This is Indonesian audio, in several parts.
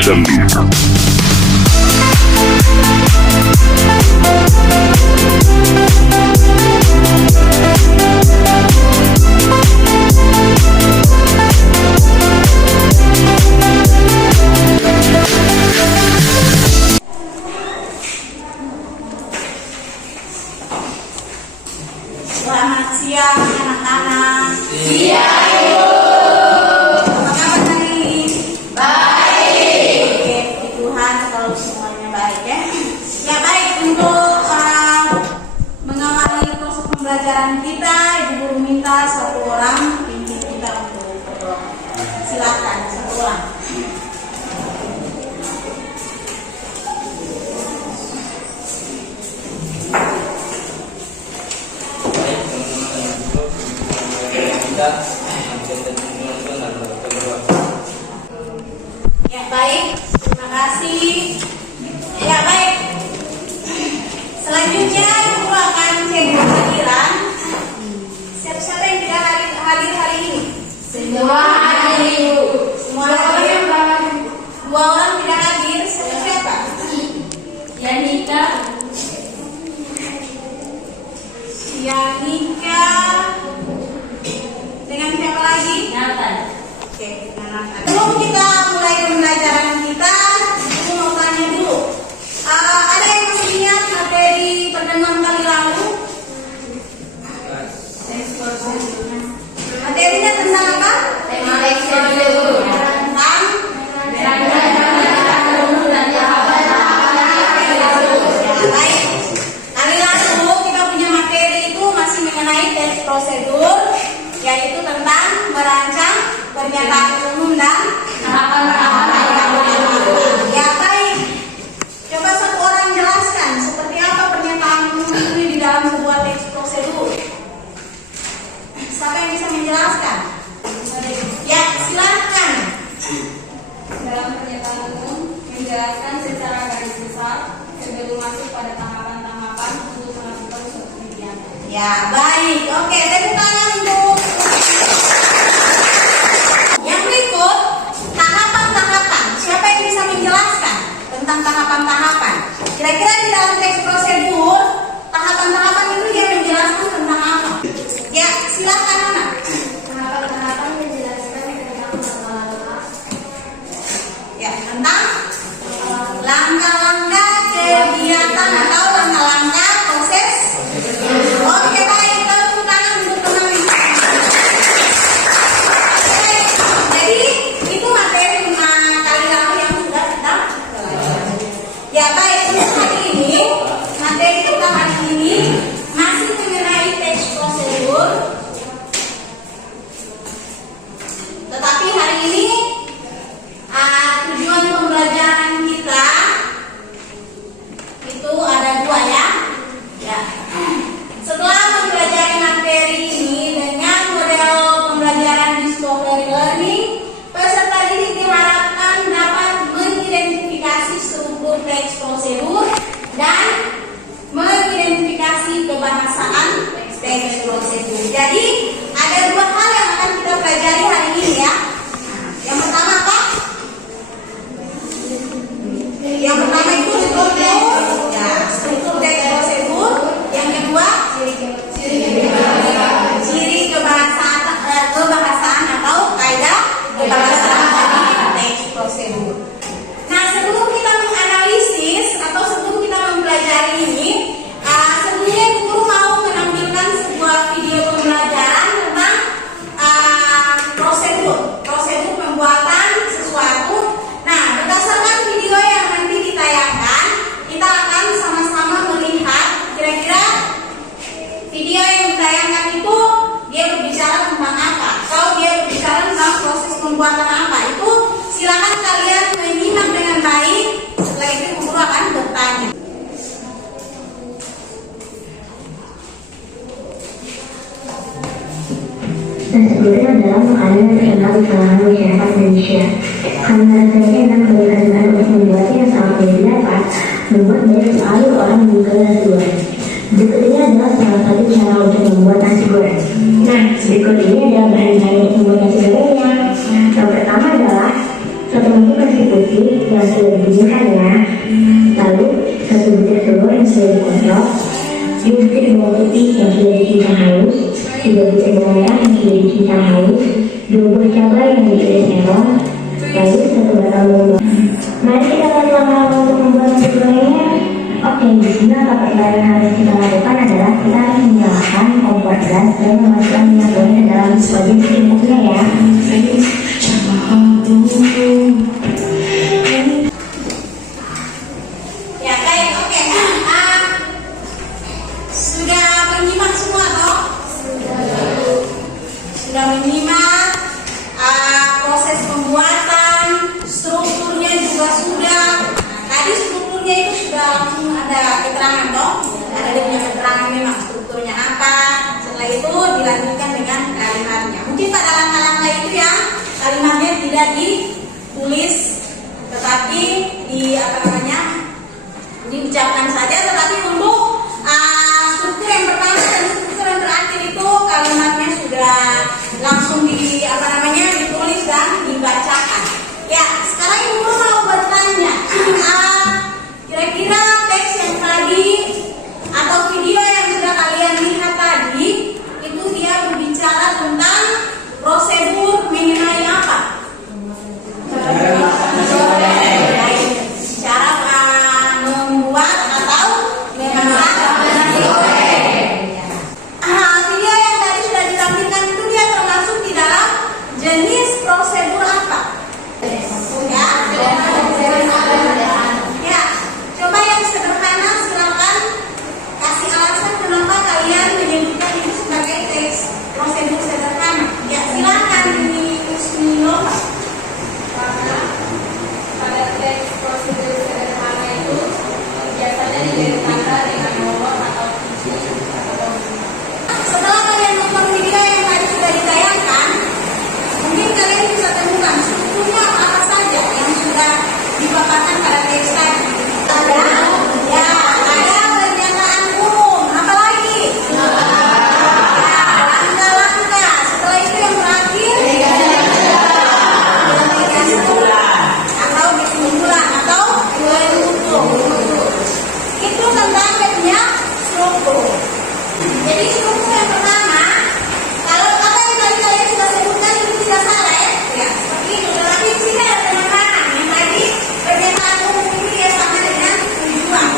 Sendu. Selamat siang anak-anak. Siang. Apa kabar hari ini? Baik. Oke, puji Tuhan kalau semuanya baik ya. Ya baik, untuk mengawali proses pembelajaran kita, Ibu Guru minta satu orang pimpin kita untuk berdoa. Silakan satu orang. Ya baik, terima kasih. Ya baik. Selanjutnya Ibu akan cek kehadiran. Siapa yang tidak hadir hari ini? Semua hadir. Semua hadir. Dua orang tidak hadir. Siapa? Yanika. Yanika. Dengan siapa lagi? Nathan. Oke, sebelum kita mulai pembelajaran kita, aku mau tanya dulu. Ada yang masih ingat materi pertemuan kali lalu? Materinya tentang apa? Tema ekspor. Tentang baik. Kali lalu kita punya materi itu masih mengenai tes prosedur, yaitu tentang merancang pernyataan umum dan ya baik. Coba satu orang jelaskan seperti apa pernyataan umum ini di dalam sebuah teks prosedur. Siapa yang bisa menjelaskan? Ya, silakan. Dalam pernyataan umum menjelaskan secara garis besar sebelum masuk pada tahapan-tahapan untuk melakukan suatu kegiatan. Ya, baik. Oke, tepuk tangan untuk yang berikut, tahapan-tahapan. Siapa yang bisa menjelaskan tentang tahapan-tahapan? Kira-kira di dalam teks prosedur, tahapan-tahapan itu dia menjelaskan tentang apa? Ya, silakan anak. Tahapan-tahapan menjelaskan tentang langkah-langkah. Ya, tentang langkah-langkah kegiatan atau langkah-langkah proses. Oke, baik. Tepuk tangan untuk teman. Oke, jadi itu materi kali lalu yang sudah kita pelajari. Ya, baik. Untuk hari ini, materi kita hari ini masih mengenai teks prosedur. Tetapi hari ini tujuan pembelajaran kita itu ada dua ya. Ya. Setelah mempelajari materi ini dengan model pembelajaran discovery learning, peserta didik diharapkan dapat mengidentifikasi struktur teks prosedur dan mengidentifikasi kebahasaan teks prosedur. Jadi ada dua hal yang akan kita pelajari hari ini ya. Yang pertama apa? Yang pertama itu struktur, ya, struktur teks prosedur. Yang kedua, ciri kebahasaan atau kaidah kebahasaan dari teks prosedur. Nah, sebelum kita menganalisis atau sebelum kita mempelajari ini, sebelumnya Ibu Guru mau menampilkan sebuah video pembelajaran tentang prosedur pembuatan sesuatu. Nah, berdasarkan video yang nanti ditayangkan, kita akan sama-sama melihat kira-kira video yang ditayangkan itu dia berbicara tentang apa. Kalau dia berbicara tentang proses pembuatan apa, itu silakan kalian menyimak dengan baik. Setelah itu Ibu Guru akan bertanya. Tersebut adalah makanan yang terkenal di kalangan masyarakat Indonesia. Karena rasanya enak dan untuk membuatnya sangat mudah didapat, membuat banyak sekali orang menyukai nasi goreng. Berikut ini adalah salah satu cara untuk membuat nasi goreng. Nah, berikut ini adalah bahan-bahan untuk membuat nasi gorengnya. Yang pertama adalah 1 mangkuk nasi putih, yang sudah didinginkan ya. Lalu 1 butir telur yang sudah dikoprok, 2 butir bawang putih yang sudah dicincang halus, 3 butir bawang merah yang sudah dicincang halus, 2 buah cabai yang diiris melon, lalu 1 batang bawang. Mari kita lama-lama untuk membuat nasi gorengnya. Oke, di sini perkara yang harus kita lakukan adalah kita harus menyalakan kompor gas dan memasukkan minyak goreng ke dalam wajan secukupnya ya. Ya baik, oke. Sudah menyimak semua toh? Sudah menyimak proses pembuatan, strukturnya juga sudah. Tadi strukturnya itu sudah langsung ada keterangan toh? Ada dia punya keterangan memang strukturnya apa. Setelah itu dilanjutkan dengan kalimatnya. Mungkin pada langkah-langkah itu ya kalimatnya tidak ditulis, tetapi diucapkan saja. Tetapi untuk struktur yang pertama dan struktur yang terakhir itu kalimatnya sudah langsung ditulis dan dibacakan. Ya, sekarang ibu mau bertanya, kira-kira teks yang tadi atau video yang sudah kalian lihat tadi itu dia berbicara tentang prosedur mengenai apa? Cara membuat atau memasak nasi goreng. Video yang tadi sudah ditampilkan itu dia termasuk di dalam jenis prosedur apa? Ya, coba yang sederhana silakan kasih alasan kenapa kalian menyebutkan itu sebagai teks prosedur sederhana. Ya, silakan Bismillah. Karena pada teks prosedur sederhana itu biasanya diberi tanda dengan nomor atau kunci atau Setelah kalian nonton video yang tadi sudah ditayangkan, mungkin kalian bisa temukan strukturnya apa saja yang sudah dipaparkan pada teks tadi. Ada pernyataan umum, apa lagi? Ya, langkah-langkah. Setelah itu yang terakhir, atau kesimpulan atau penutup. Itu tentang punya struktur. Jadi struktur yang pertama, kalau apa yang tadi kalian sudah sebutkan itu tidak salah ya, seperti itu. Tetapi di sini ada penekanan yang tadi pernyataan umum itu dia sama dengan tujuan.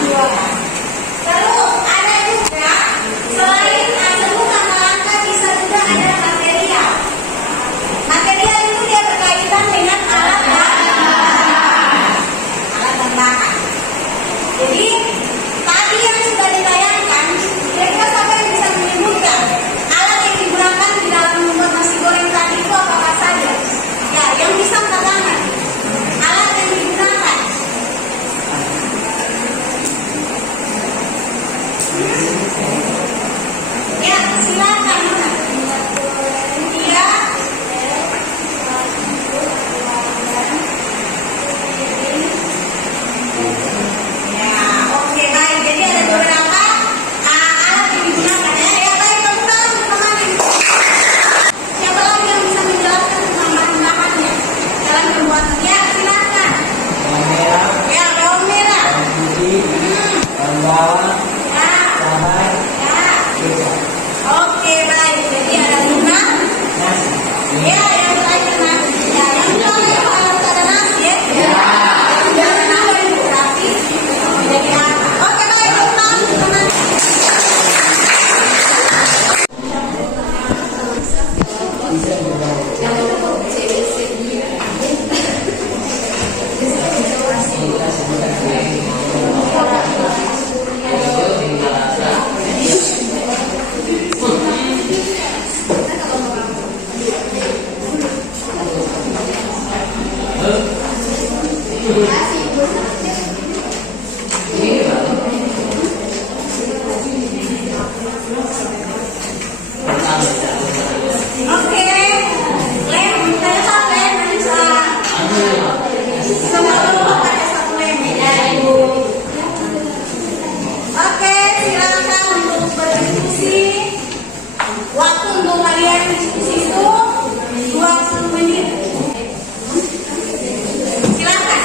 Terus ada juga selain sebut langkah-langkah bisa juga ada material. Material itu dia berkaitan dengan alat dan bahan. Jadi tadi yang sudah ditayangkan, kira-kira siapa yang bisa menyebutkan alat yang digunakan di dalam membuat nasi goreng tadi itu apa saja? Ya, yang bisa katakan alat yang digunakan. Ya, silakan. Iya. Ya, oke baik. Jadi ada beberapa alat yang digunakan ya. Ya baik, kamu tahu teman-teman. Siapa lagi yang bisa menjelaskan tentang bahan-bahannya dalam pembuatan? Ya, silakan. Ya, bawang merah. Ya. Ya. Oke baik. Jadi ada 5. Ya, yang terakhir nasi. Ya, yang terakhir harus ada nasi ya. Jangan ada yang berarti jadi apa? Oke baik, teman-teman. Oke, lem, saya sampai bisa. Semua kelompok pakai 1 lem ya Ibu. Oke, silakan untuk berdiskusi. Waktu untuk kalian diskusi itu 20 menit. Silakan.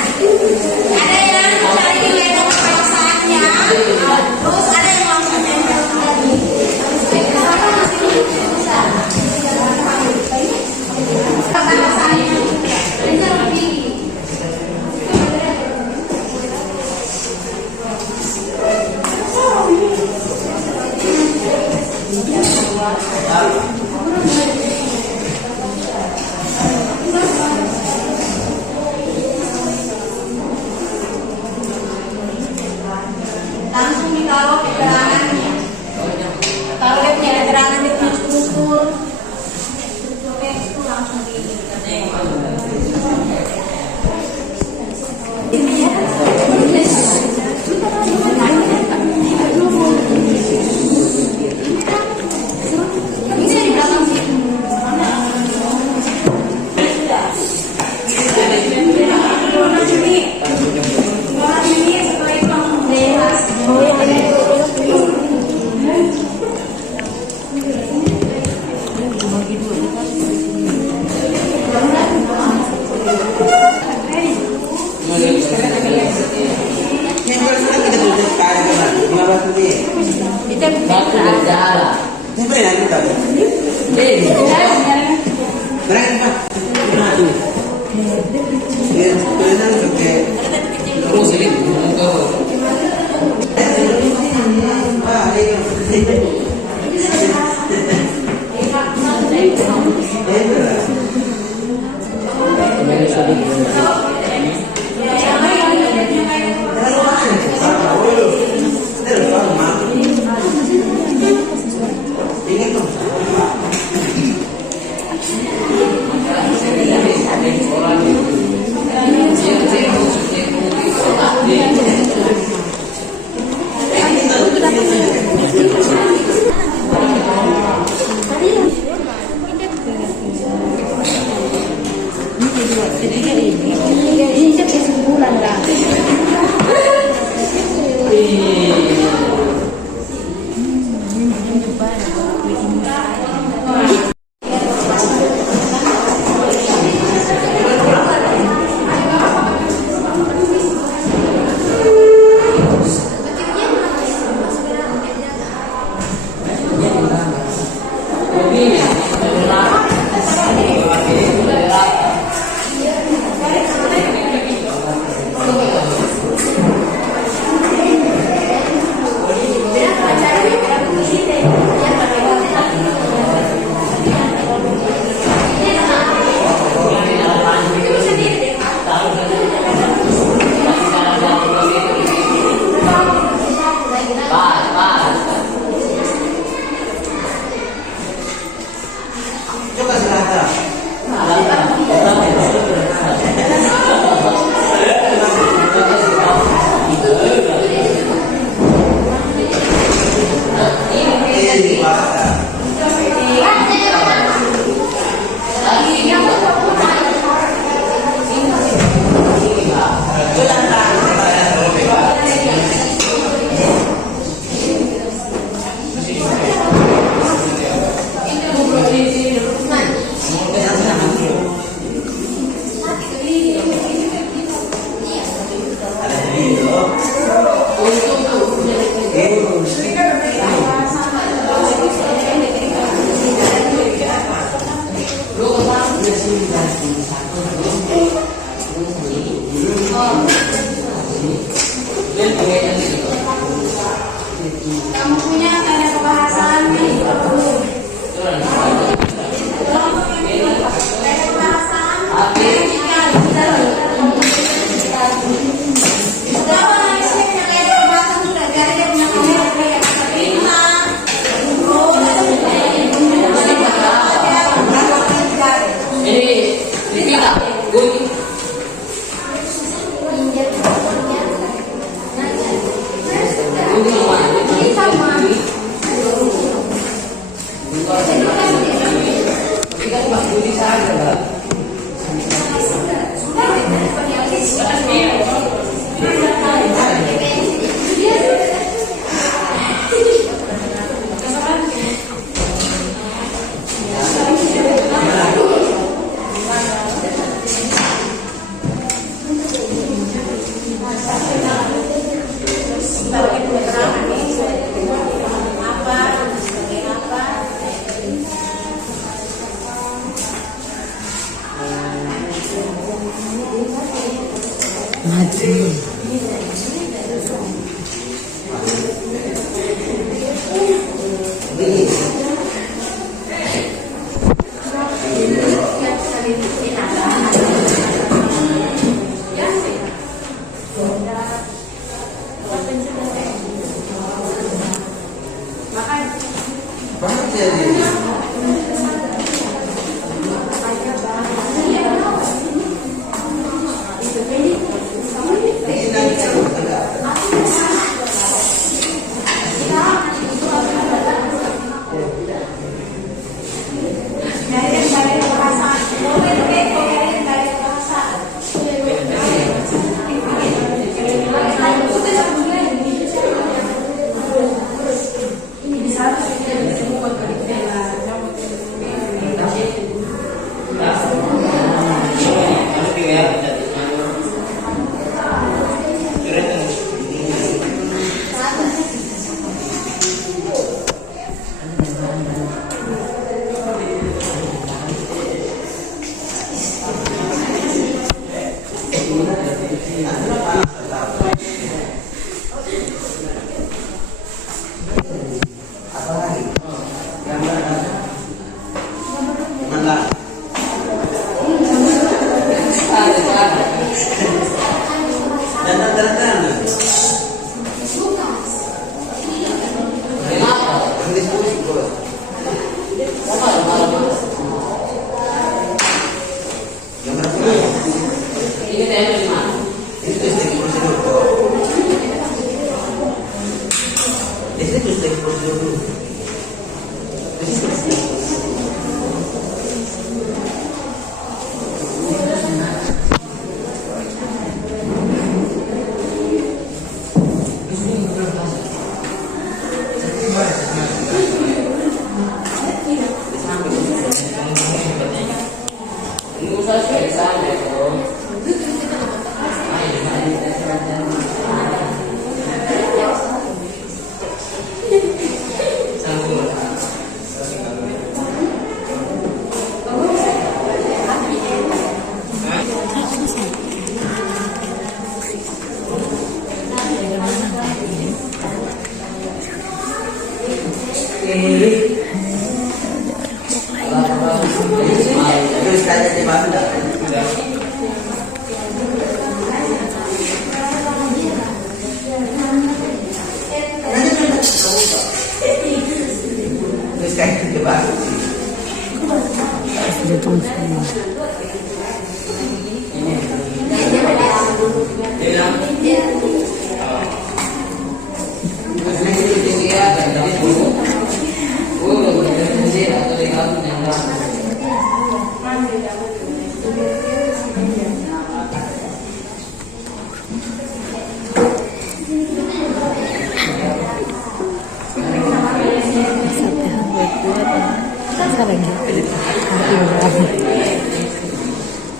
Kamu punya tanda kebahasan?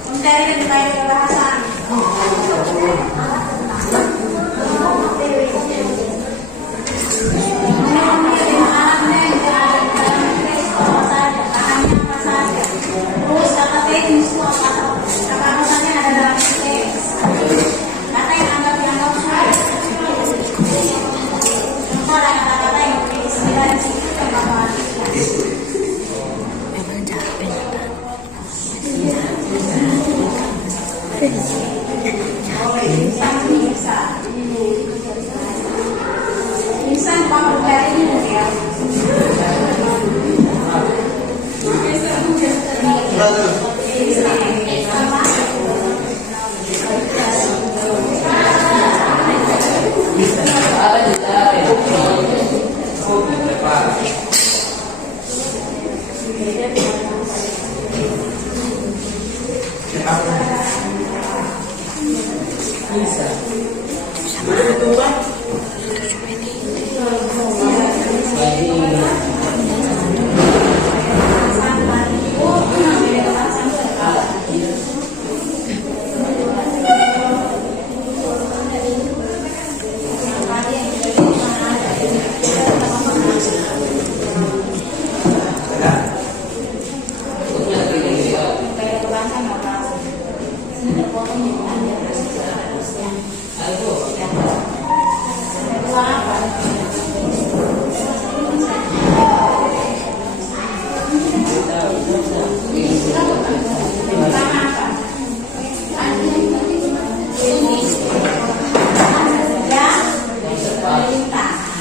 Mencari lebih baik kebahasan. Terus kata teknis itu apa? Kata-katanya ada dalam teks. Kata yang anggap sulit. Contoh ada kata-kata yang beristilah di situ contoh artinya. Insan kamu dari ini ya.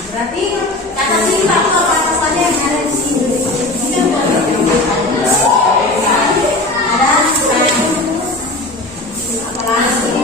Berarti kata cinta atau apa saja yang ada di sini. Ada apalagi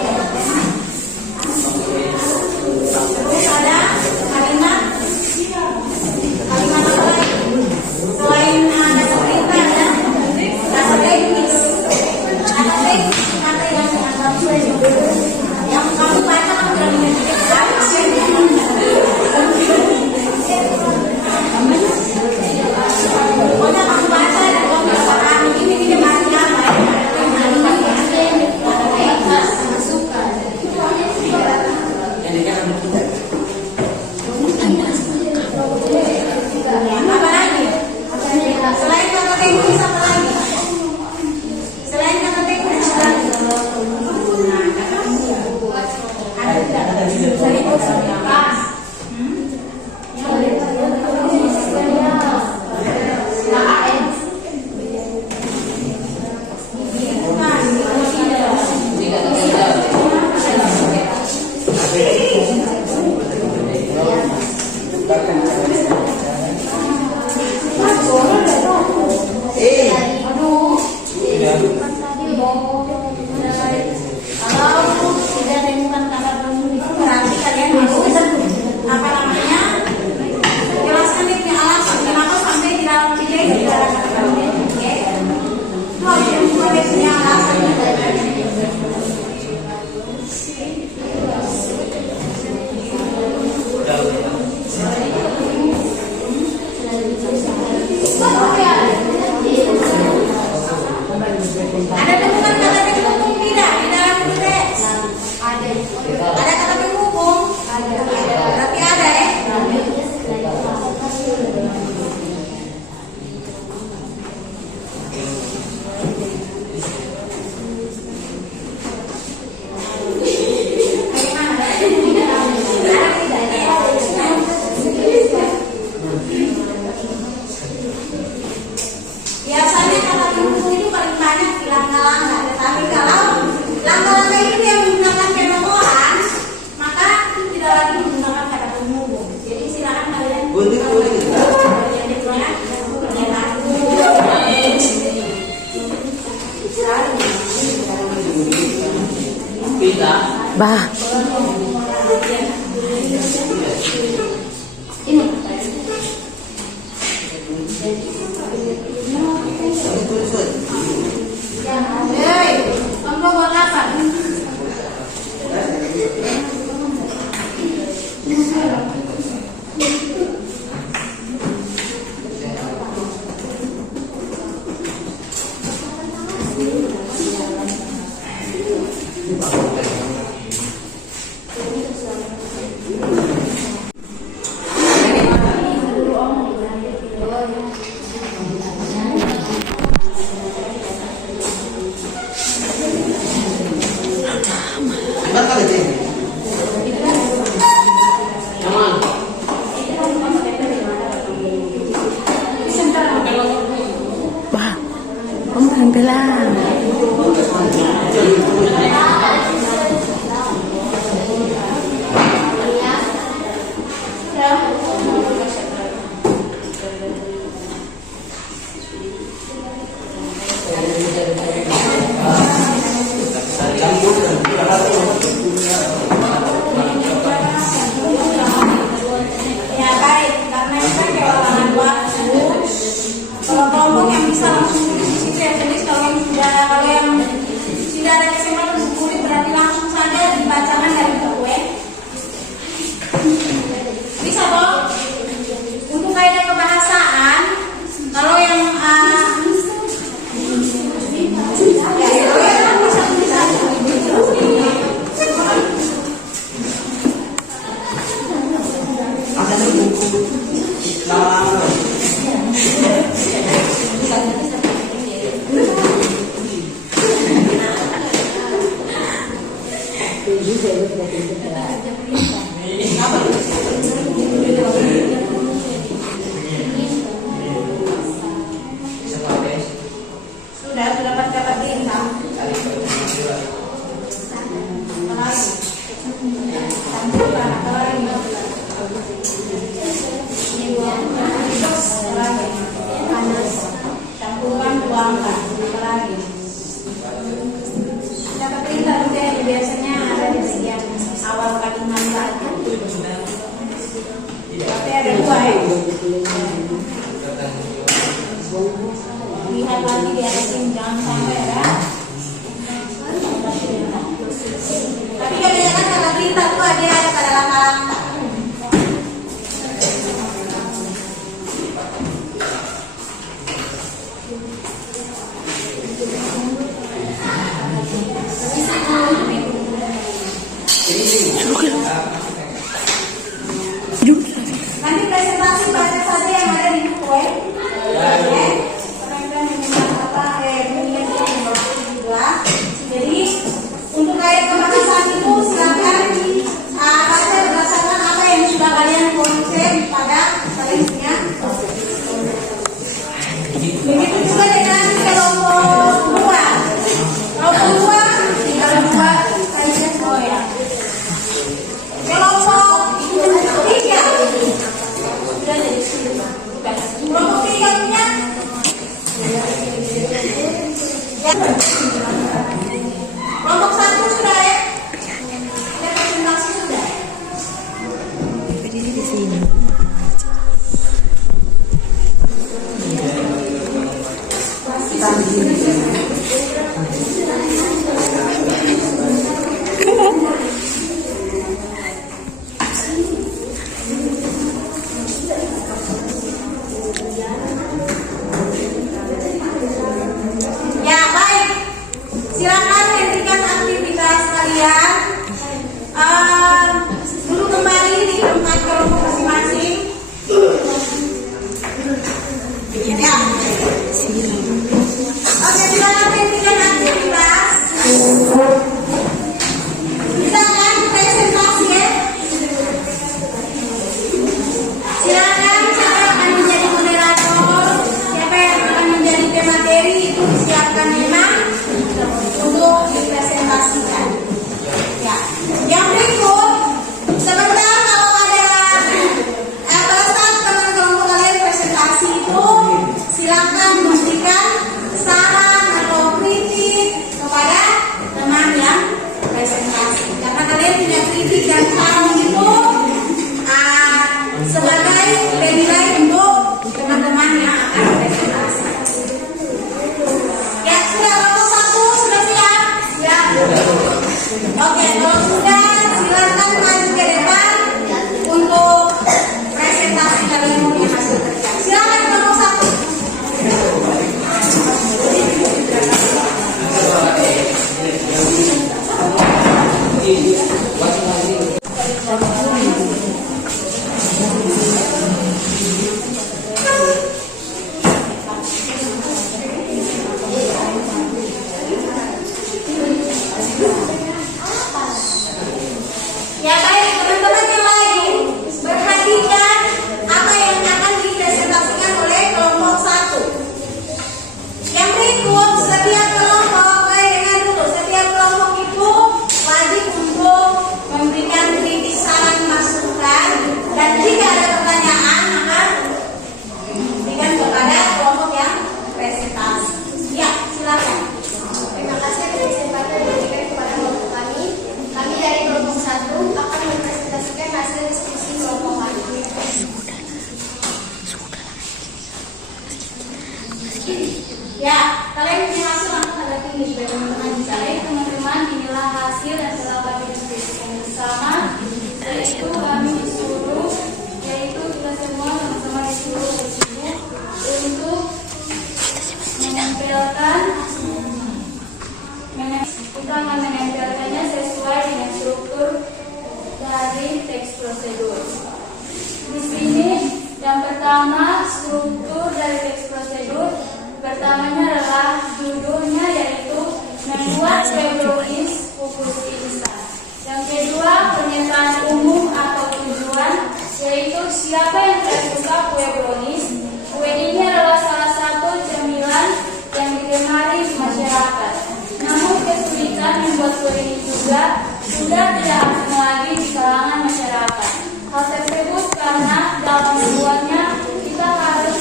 Bah. Hei, kamu buat apa? Bah. Kamu pelan-pelan. Ya baik, karena itu kan kewalangan waktu. Kalau kelompok yang bisa langsung duduk di situ ya tulis. Kalau yang sudah ada kesempatan untuk kulit berarti langsung saja dibacakan dari buku ya. Bisa toh? Untuk kaidah kebahasaan, kalau yang sudah dapat bintang. Campuran dua angka. Dapat perintah biasanya ada di bagian awal kalimat saja. Tapi ada dua ya. Lihat lagi di atas ini, jangan sampai ya. Tapi kebanyakan kalau perintah tuh dia ada pada langkah-langkah. titik dan sarung itu sebagai penilai untuk teman-teman yang akan presentasi. Ya, sudah kelompok 1 sudah siap? Ya. Oke, kalau sudah silakan maju ke depan untuk presentasi kalian punya hasil kerja. Silakan kelompok 1. Ya baik, teman-teman yang lain, perhatikan apa yang akan dipresentasikan oleh kelompok 1. Yang berikut, setiap kelompok itu wajib untuk memberikan kritik, saran, masukan, dan jika ada pertanyaan maka berikan kepada kelompok yang presentasi. Ya, silakan. Terima kasih atas kesempatan yang diberikan kepada kelompok kami. Kami dari kelompok 1 akan mempresentasikan hasil diskusi kelompok kami. Ya, kalian punya hasil angka tanda tinggi supaya teman-teman bisa lihat. Teman-teman, inilah hasil yang telah kami diskusikan bersama. Yaitu kami disuruh, yaitu kita semua sama-sama disuruh bersibuk untuk menempelkan. Kita akan menempelkannya sesuai dengan struktur dari teks prosedur. Di sini yang pertama struktur dari teks prosedur. Pertamanya adalah judulnya, yaitu membuat kue brownies kukus instan. Yang kedua, pernyataan umum atau tujuan, yaitu siapa yang tidak suka kue brownies. Kue ini adalah salah satu cemilan yang digemari masyarakat. Namun kesulitan membuat kue ini juga sudah tidak asing lagi di kalangan masyarakat. Hal tersebut karena dalam membuatnya kita harus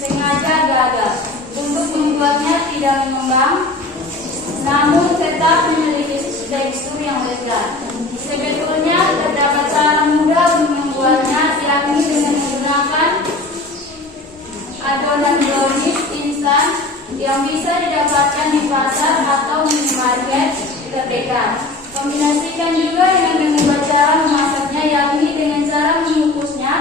sengaja gagal. Untuk membuatnya tidak mengembang, namun tetap memiliki tekstur yang lezat. Sebetulnya terdapat cara mudah untuk membuatnya, yakni dengan menggunakan adonan brownies instan yang bisa didapatkan di pasar atau minimarket terdekat. Kombinasikan juga dengan mengubah cara memasaknya, yakni dengan cara mengukusnya,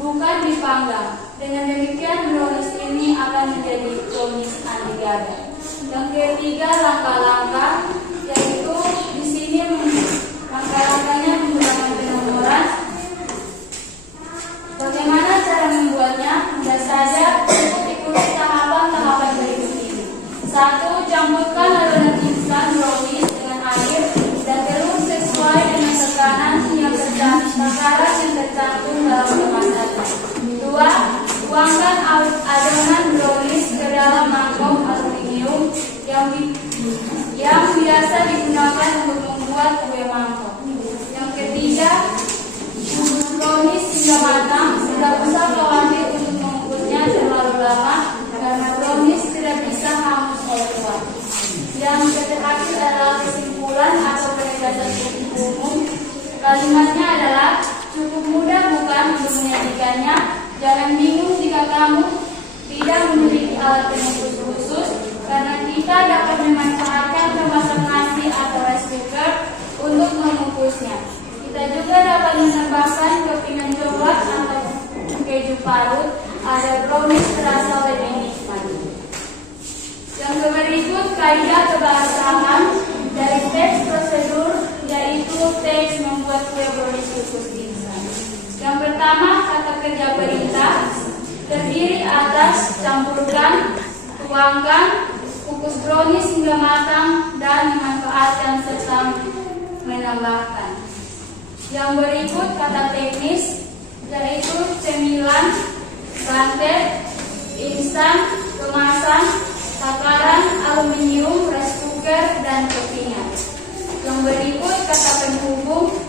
bukan dipanggang. Dengan demikian brownies ini akan menjadi brownies anti gagal. Yang ketiga, langkah-langkah, yaitu di sini langkah-langkahnya menggunakan penomoran. Bagaimana cara membuatnya? Mudah saja, cukup ikuti tahapan-tahapan berikut ini. 1. Campurkan adonan instan brownies dengan air dan telur sesuai dengan takaran yang tercantum dalam kemasannya. 2. Tuangkan adonan brownies ke dalam mangkok aluminium yang biasa digunakan untuk membuat kue mangkok. Yang ketiga, kukus brownies hingga matang. Tidak usah khawatir untuk mengukusnya terlalu lama karena brownies tidak bisa hangus oleh kuat. Yang terakhir adalah kesimpulan atau penegasan umum. Kalimatnya adalah cukup mudah bukan untuk menyajikannya. Jangan bingung jika kamu tidak memiliki alat pengukus khusus, karena kita dapat memanfaatkan kemasan nasi atau rice cooker untuk mengukusnya. Kita juga dapat menambahkan toppingan coklat atau keju parut agar brownies terasa lebih nikmat. Yang berikut kaidah kebahasaan dari teks prosedur, yaitu teks membuat kue brownies kukus instan. Yang pertama, kata kerja perintah terdiri atas campurkan, tuangkan, kukus brownies hingga matang, dan memanfaatkan serta menambahkan. Yang berikut kata teknis, yaitu cemilan, santet, instan, kemasan, takaran, aluminium, rice cooker, dan toppingan. Yang berikut kata penghubung,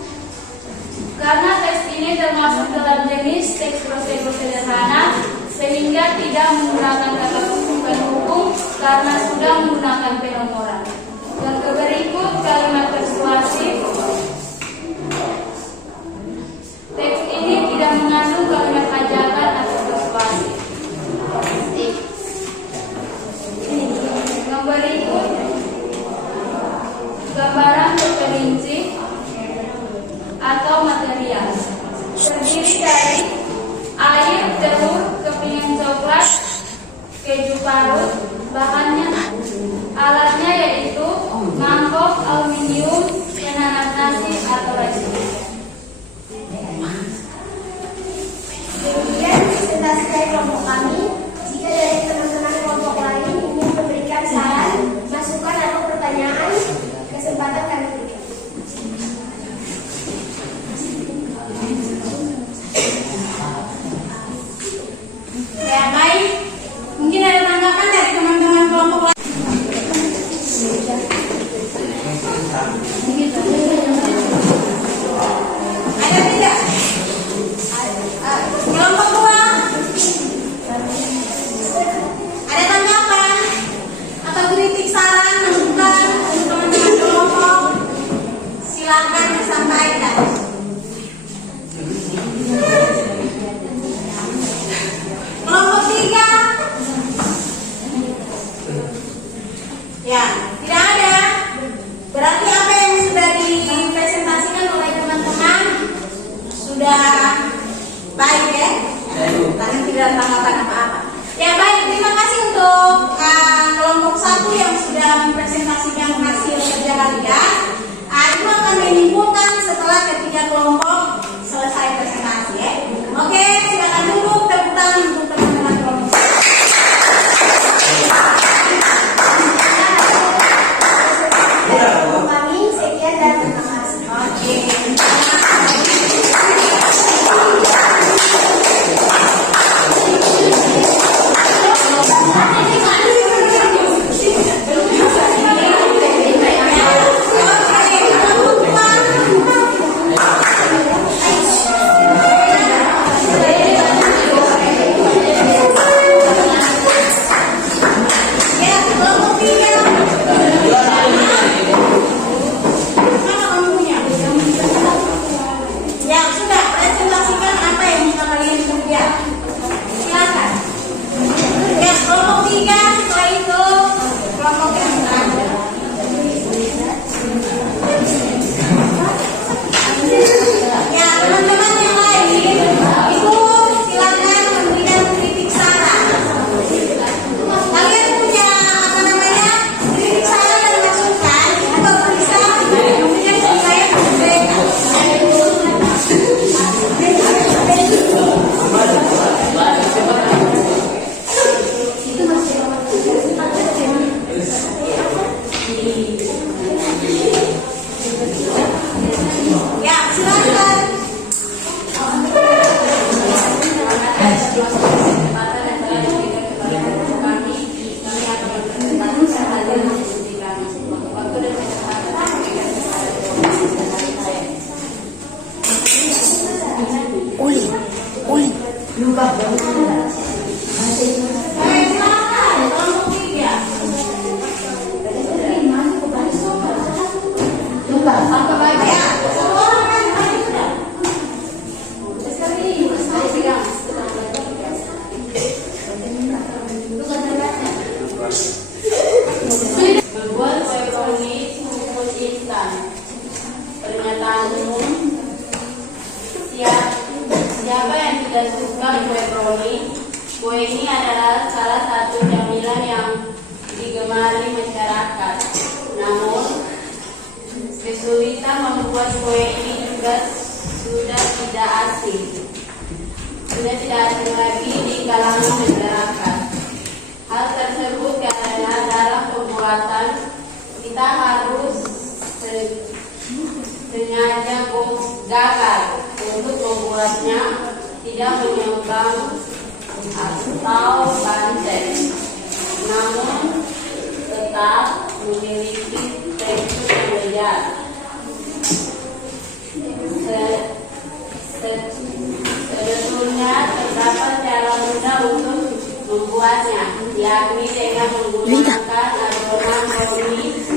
karena teks ini termasuk dalam jenis teks prosedur sederhana, sehingga tidak menggunakan kata penghubung karena sudah menggunakan penomoran. Yang berikut kalimat persuasif, parut. Bahannya, alatnya yaitu mangkok aluminium, penanak nasi atau resin. Kemudian presentasi dari kelompok kami. Jika dari teman-teman kelompok lain ingin memberikan saran, masukan atau pertanyaan, kesempatan kami berikan. Ya baik, mungkin ada tanggapan dari teman-teman kelompok lain. Ada tidak? Kelompok dua. Ada tanggapan atau kritik saran masukan untuk teman-teman kelompok? Silakan disampaikan. Kelompok tiga. Ya, tidak ada. Berarti apa yang sudah dipresentasikan oleh teman-teman sudah baik ya? Karena tidak ada tanggapan apa-apa. Ya baik, terima kasih untuk kelompok satu yang sudah mempresentasikan hasil kerja kalian. Itu akan menyimpulkan setelah ketiga kelompok selesai presentasi ya. Oke, silakan duduk, tepuk tangan untuk teman-teman kelompok. Kelompok kami sekian dan terima kasih. Oke. Membuat kue brownies bungkus instan. Pernyataan umum. Siapa yang tidak suka kue brownies? Kue ini adalah salah satu camilan yang digemari masyarakat. Namun, kesulitan membuat kue ini juga sudah tidak asing lagi di kalangan masyarakat. Hal tersebut karena dalam pembuatan kita harus sengaja gagal untuk membuatnya tidak menyumbang atau banteng, namun tetap memiliki tekstur yang lezat. Sebetulnya terdapat cara mudah untuk membuatnya, yakni dengan menggunakan adonan brownies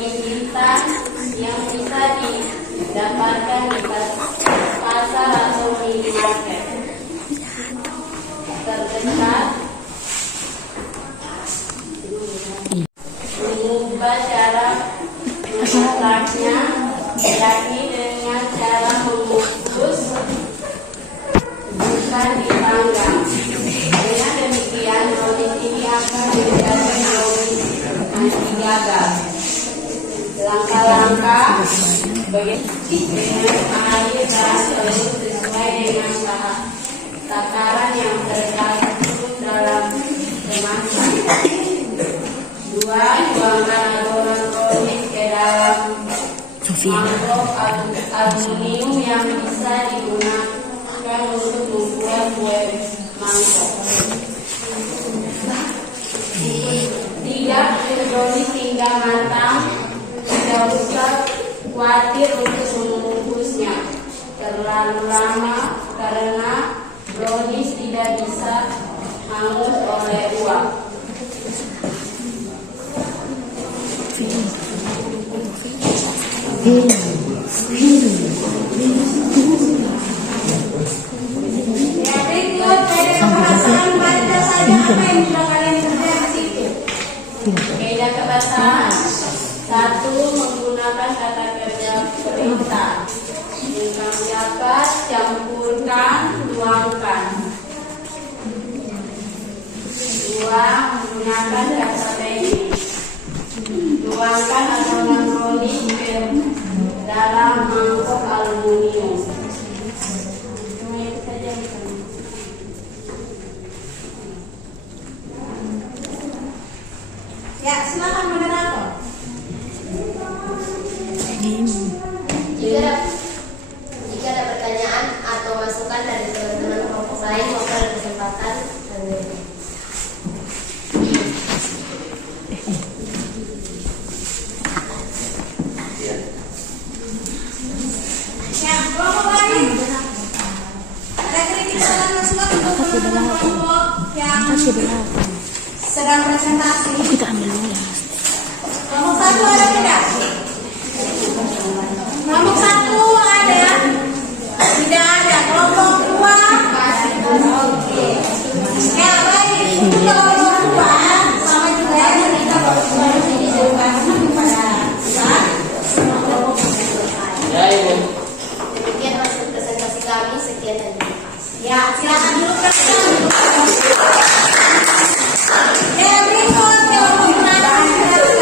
instan yang bisa didapatkan di pasar atau minimarket terdekat. Mengubah cara memasaknya, yakni dengan cara mengukus bukan dipanggang. Dengan menggunakan deterjen brownies anti gagal. Langkah-langkah dengan air dan telur sesuai dengan takaran yang tercantum dalam kemasan. 2. Tuangkan adonan brownies ke dalam mangkok aluminium yang bisa digunakan untuk membuat kue mangkok. 3. Brownies hingga matang. Tidak usah khawatir untuk membungkusnya terlalu lama karena brownies tidak bisa hangus oleh uap. Ya, berikut dari kebahasan baca saja apa yang sudah kalian kerjakan di situ. Kaidah kebacahan. 1. Menggunakan kata kerja perintah. Mencampurkan, campurkan, tuangkan. 2. Menggunakan kata teknis. Tuangkan adonan brownies ke dalam mangkok aluminium. Cuma itu saja. Ya, silakan moderator. Jika ada pertanyaan atau masukan dari teman-teman kelompok lain, maka ada kesempatan. Ya, kelompok lain. Ada kritik dan masukan untuk teman-teman kelompok yang sedang presentasi. Kita ambil dulu ya. Kelompok 1 ada tidak? Kelompok 1 ada? Tidak ada. Kelompok 2? Ya, baik. Kelompok 2 sama juga yang kita baru ini dijelaskan kepada kita. Ya, Ibu. Demikian hasil presentasi kami. Sekian dan terima kasih. Ya, silakan dulu silakan. Ya, berikut kelompok perasaan silakan.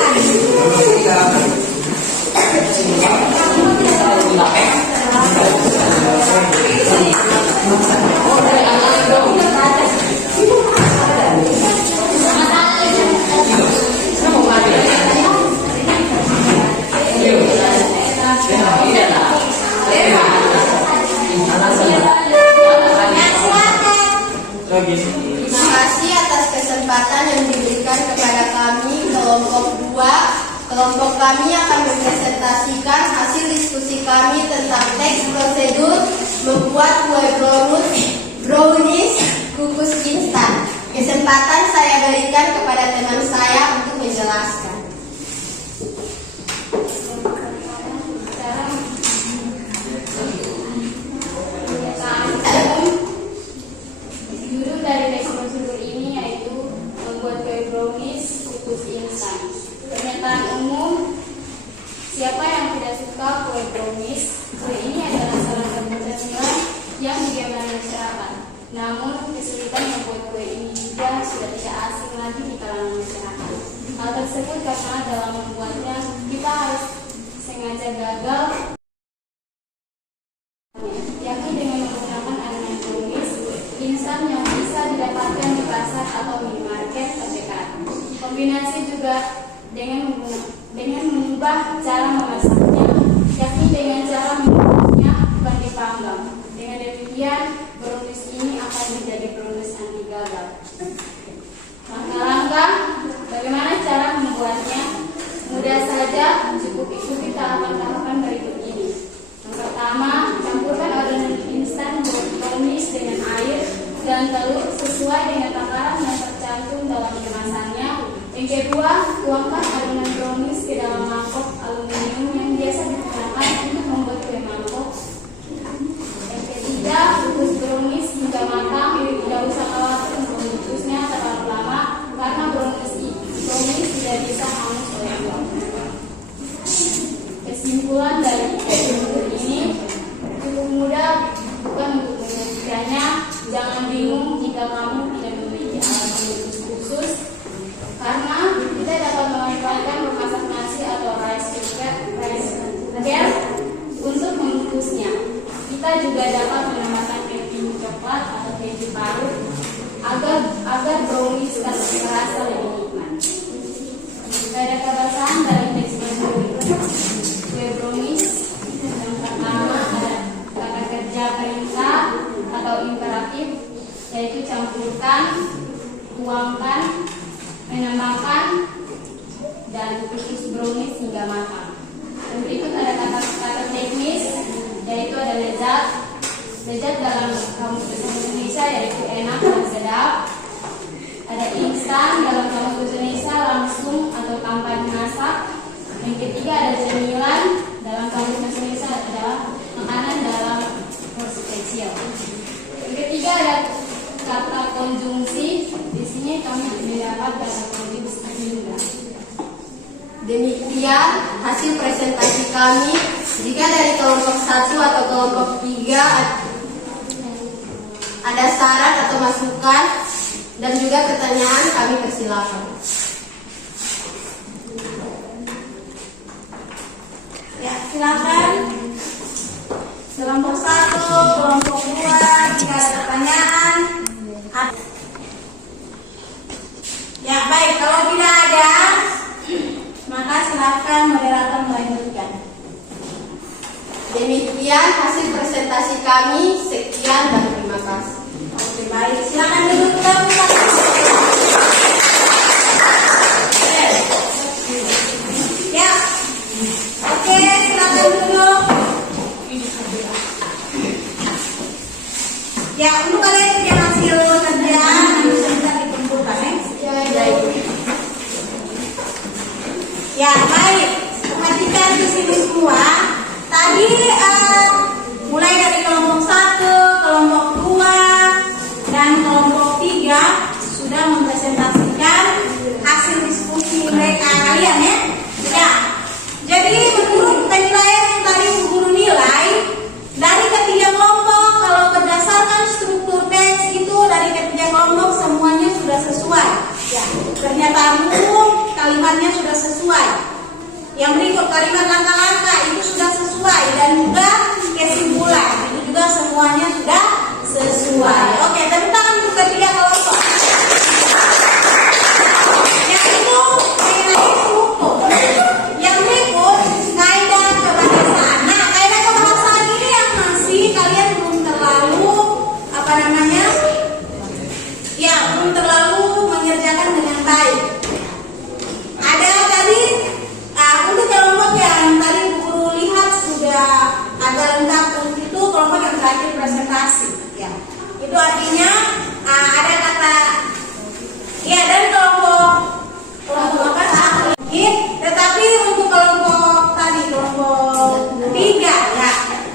Terima kasih atas kesempatan yang diberikan kepada kami kelompok 2. Kelompok kami akan mempresentasikan hasil diskusi kami tentang teks prosedur membuat kue brownies kukus instan. Kesempatan saya berikan kepada teman saya untuk menjelaskan. Judul dari teks prosedur ini yaitu membuat kue brownies kukus instan. Pernyataan umum, siapa yang tidak suka kue brownies? Kue ini adalah salah satu camilan yang digemari masyarakat. Namun kesulitan membuat kue ini juga sudah tidak asing lagi di kalangan masyarakat. Hal tersebut karena dalam membuatnya kita harus sengaja gagal, yakni dengan menggunakan adonan brownies instan yang bisa didapatkan di pasar atau minimarket terdekat. Kombinasi juga dengan mengubah cara memasaknya, yakni dengan cara mengukusnya bukan dipanggang. Dengan demikian, brownies ini akan menjadi brownies anti gagal. Langkah-langkah bagaimana cara membuatnya? Mudah saja, cukup ikuti tahapan-tahapan berikut ini. Yang pertama, campurkan adonan instan brownies dengan air dan telur sesuai dengan takaran yang tercantum dalam kemasannya. Yang kedua, tuangkan adonan brownies ke dalam mangkok aluminium Kita juga dapat menambahkan keju coklat atau keju parut agar brownies terasa lebih nikmat. Ada kebangsaan dari teks kue brownies. Yang pertama ada kata kerja perintah atau imperatif, yaitu campurkan, tuangkan, menambahkan, dan tukus brownies hingga matang. Dan berikut ada kata-kata teknis, yaitu ada lezat. Lezat dalam kamus bahasa Indonesia yaitu enak dan sedap. Ada instan dalam kamus bahasa Indonesia langsung atau tanpa dimasak. Yang ketiga ada cemilan dalam kamus bahasa Indonesia adalah makanan dalam porsi kecil. Yang ketiga ada kata konjungsi. Di sini kami mendapat kata konjungsi juga. Demikian hasil presentasi kami. Jika dari kelompok 1 atau kelompok 3 ada saran atau masukan dan juga pertanyaan, kami persilakan. Ya, silakan. Kelompok 1, kelompok 2, jika ada pertanyaan. Ya, baik. Kalau tidak ada, maka silakan moderator melanjutkan. Demikian hasil presentasi kami. Sekian dan terima kasih. Oke, baik. Silakan duduk kembali. Ya. Oke, silakan duduk. Ya, untuk kalian yang hasil kerjaan nanti bisa dikumpulkan ya. Ya, baik. Perhatikan di sini semua. Tadi mulai dari kelompok 1, kelompok 2, dan kelompok 3 sudah mempresentasikan hasil diskusi mereka kalian ya. Ya. Jadi menurut penilaian yang tadi guru nilai dari ketiga kelompok, kalau berdasarkan struktur teks itu dari ketiga kelompok semuanya sudah sesuai. Ya, pernyataan umum kalimatnya sudah sesuai. Yang berikut kalimat langkah-langkah itu sudah sesuai, dan juga kesimpulan itu juga semuanya sudah sesuai. Oke, tepuk tangan untuk ketiga kelompok. Yang itu mengenai struktur. Yang berikut kaidah kebahasaan. Nah, kaidah kebahasaan ini yang masih kalian belum terlalu belum terlalu mengerjakan dengan baik. Ada tadi untuk kelompok yang tadi guru lihat sudah agak lengkap, itu kelompok yang terakhir presentasi ya. Itu artinya ada kata ya, dan kelompok apa sakit, tetapi untuk kelompok tadi kelompok 3 ya,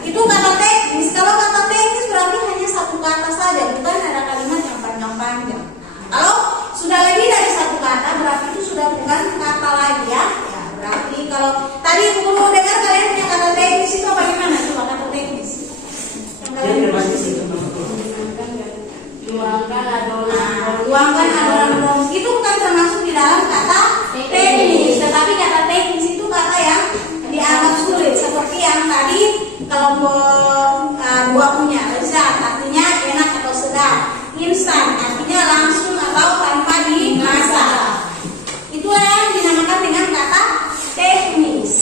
itu kata teknis. Kalau kata teknis berarti hanya satu kata saja, bukan ada kalimat yang panjang-panjang. Kalau sudah lebih dari satu kata berarti itu sudah bukan kata lagi ya. Berarti kalau tadi guru dengar kalian punya kata teknis itu bagaimana coba kata teknis? Tuangkan adonan brownies itu bukan termasuk di dalam kata teknis, tetapi kata teknis itu kata yang dianggap sulit, seperti yang tadi kelompok 2 punya lezat, artinya enak atau sedap, instan artinya langsung atau tanpa dimasak. Itulah yang dinamakan dengan kata teknis.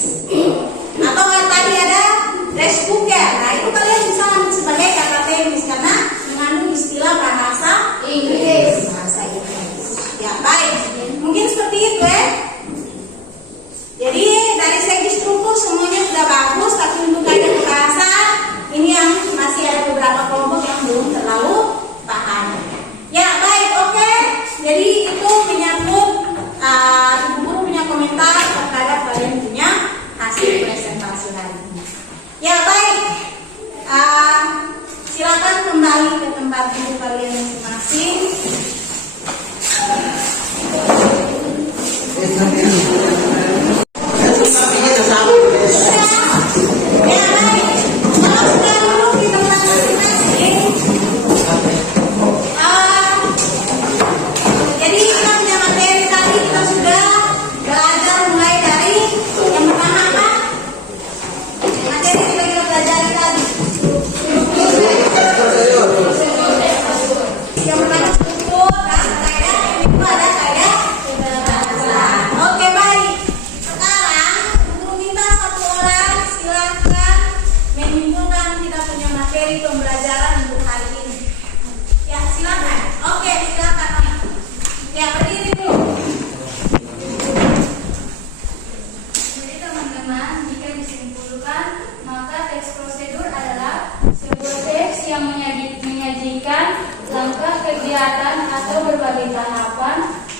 teman-teman, jika disimpulkan, maka teks prosedur adalah sebuah teks yang menyajikan langkah kegiatan atau berbagai tahapan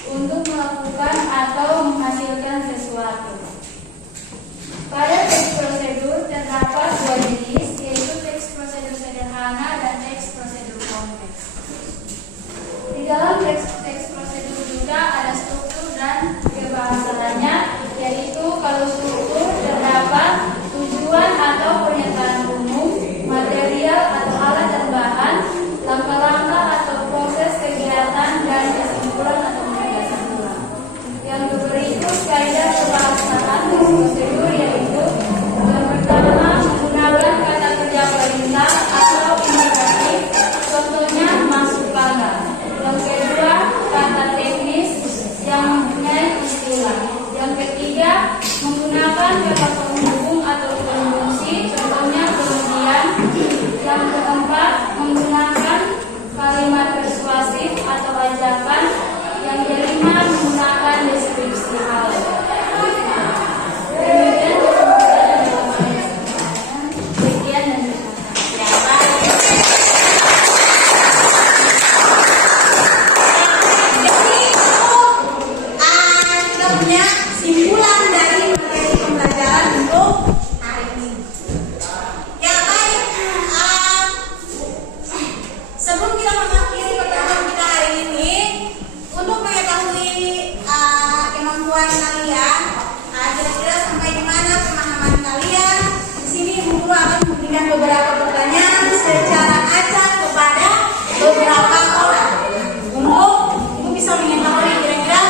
untuk melakukan atau menghasilkan sesuatu. Pada teks prosedur terdapat dua jenis, yaitu teks prosedur sederhana dan teks prosedur kompleks. Di dalam teks prosedur juga ada struktur dan kebahasaannya, yaitu kalau struktur terdapat tujuan atau pernyataan umum, material atau alat dan bahan, langkah-langkah atau proses kegiatan, dan kesimpulan atau kesimpulan. Yang berikut kaidah kebahasaan teks prosedur, yaitu yang pertama menggunakan kata kerja perintah atau indikatif, contohnya masuk pangkat. Yang kedua kata teknis yang mempunyai istilah. Yang ketiga menggunakan kata penghubung atau konjungsi, contohnya kemudian. Yang keempat menggunakan kalimat persuasif atau ajakan. Yang kelima menggunakan deskripsi hal. Kemudian sekian dan kita punya simpulan dari materi pembelajaran untuk hari ini. Ya baik, sebelum kita mengakhiri pertemuan kita hari ini, untuk mengetahui kemampuan kalian, kira-kira sampai di mana pemahaman kalian, di sini guru akan memberikan beberapa pertanyaan secara acak kepada beberapa orang untuk ibu bisa mengetahui kira-kira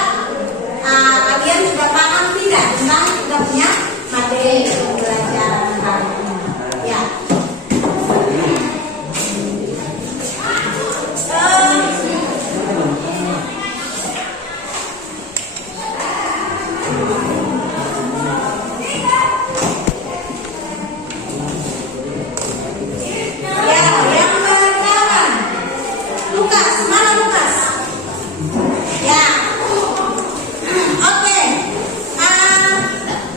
kalian sudah paham tidak tentang kita punya materi pembelajaran hari ini. Ya. Ya, yang pertama, Lukas, mana Lukas? Ya, oke.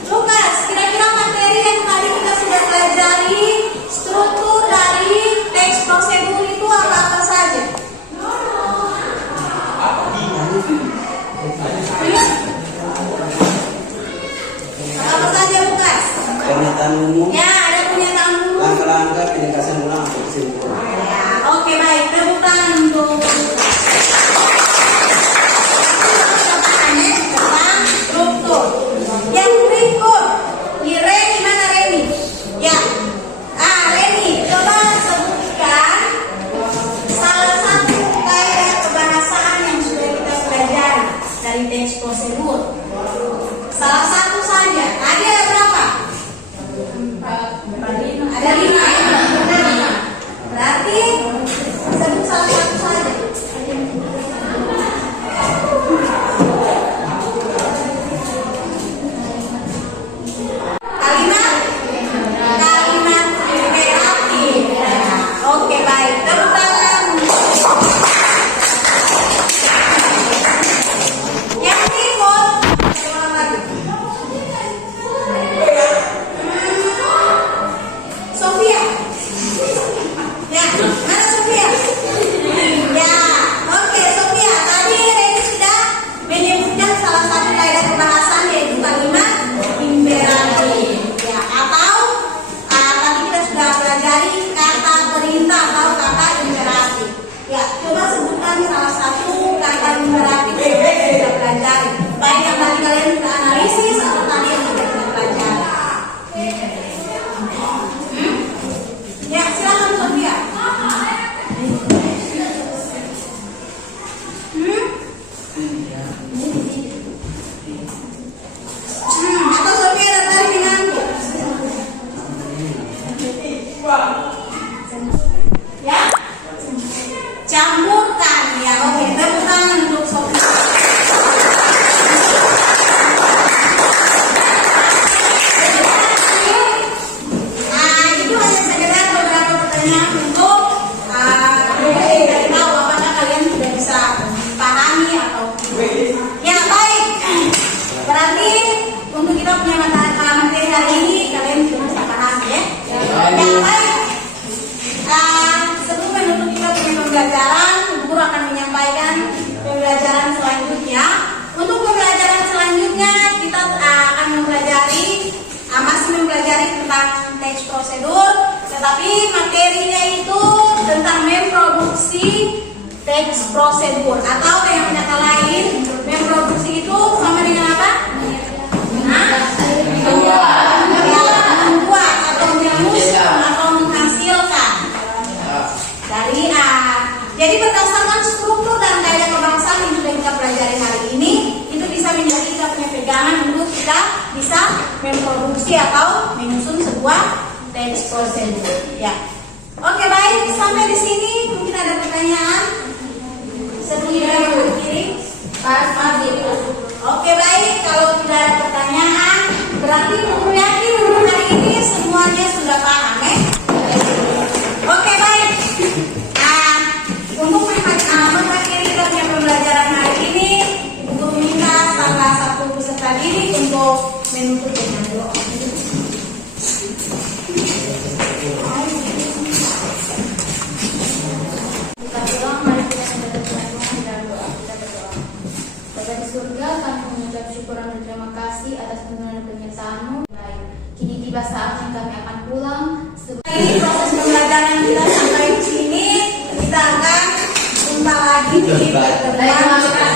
Lukas, kira-kira materi yang tadi kita sudah pelajari, struktur dari teks prosedur itu apa-apa saja? Apa saja Lukas? Pernyataan umum, Ya, ada pernyataan umum. langkah-langkah penegasan ulang atau kesimpulan. Ya, oke baik, tepuk tangan untuk tentang struktur. Yang berikut, di Reni, mana Reni? Ya, Reni, coba sebutkan salah satu kaidah kebahasaan yang sudah kita pelajari dari teks prosedur. Salah satu saja. Tadi ada berapa? Ada 5. Berarti sebut salah satu saja. baik. Sebelum menutup kita punya pembelajaran, guru akan menyampaikan pembelajaran selanjutnya. Untuk pembelajaran selanjutnya kita akan masih mempelajari tentang teks prosedur, tetapi materinya itu tentang memproduksi teks prosedur, atau dengan kata lain memproduksi itu sama dengan apa? Membuat atau menyusun atau menghasilkan dari jadi berdasarkan struktur dan kaidah kebangsaan yang sudah kita pelajari hari ini, itu bisa menjadi kita punya pegangan untuk kita bisa memproduksi atau menyusun sebuah teks prosedur. Ya, oke, baik, sampai di sini mungkin ada pertanyaan sebelum kita mengakhiri. Oke, baik, kalau tidak ada pertanyaan, berarti guru yakin untuk hari ini semuanya sudah paham, ya? Oke, baik. Untuk mengakhiri kita punya pembelajaran hari ini, guru minta salah satu peserta didik untuk menutup dengan doa. Kita pulang, mari kita membaca Tuhan dan doa. Kita berdoa. Bapa di surga, kami mengucap syukur dan terima kasih atas tuntunan dan penyertaan-Mu. Baik, kini tiba saatnya kami akan pulang. Ini proses pembelajaran kita sampai di sini. Kita akan jumpa lagi di pertemuan